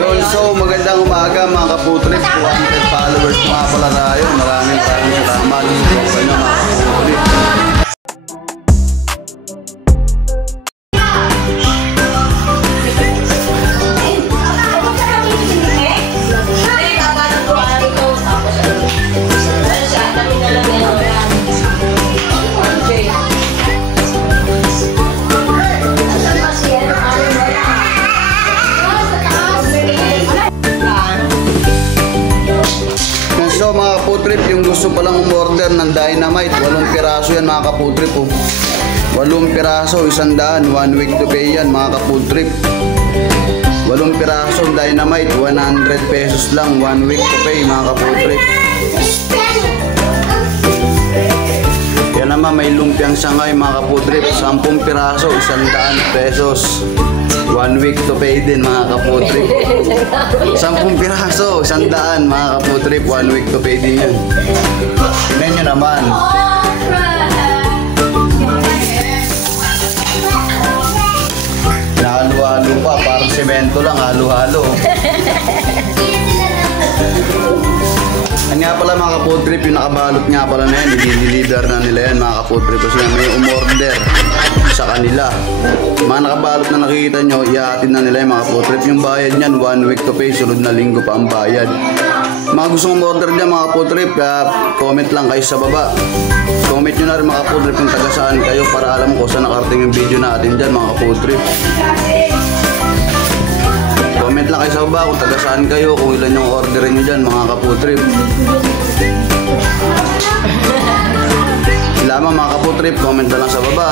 Yun, so magandang umaga mga kaputrip. 200 followers mga pala tayo. Maraming salamat sa inyo mga kaputrip. So mga kaputrip, yung gusto palang umorder ng dynamite, 8 piraso yan mga kaputrip. 8 piraso, 100, 1 week to pay yan mga kaputrip. 8 piraso dynamite, 100 pesos lang, 1 week to pay mga kaputrip. Yan naman may lumpiang sangay mga kaputrip, 10 piraso, 100 pesos. 1 week to pay din mga kaputrip. 10 piraso, 100 mga kaputrip, 1 week to pay din yan. Tignan nyo naman. Halo-halo pa, parang semento lang, halo-halo. Yan nga pala mga kaputrip, yung nakabalot nga pala na yan, i-deliver na nila yan mga kaputrip. Kasi may umorder sa kanila. Mga nakabalot na nakikita nyo, ihahatid na nila yung mga kaputrip. Yung bayad nyan, 1 week to pay, sunod na linggo pa ang bayad. Mga gustong umorder dyan mga kaputrip, comment lang kayo sa baba. Comment nyo na rin mga kaputrip kung taga saan kayo para alam ko saan nakarating yung video natin dyan mga kaputrip. Comment lang kayo sa baba kung taga saan kayo, kung ilan yung orderin nyo dyan mga kaputrip. Lamang mga kaputrip, comment na lang sa baba.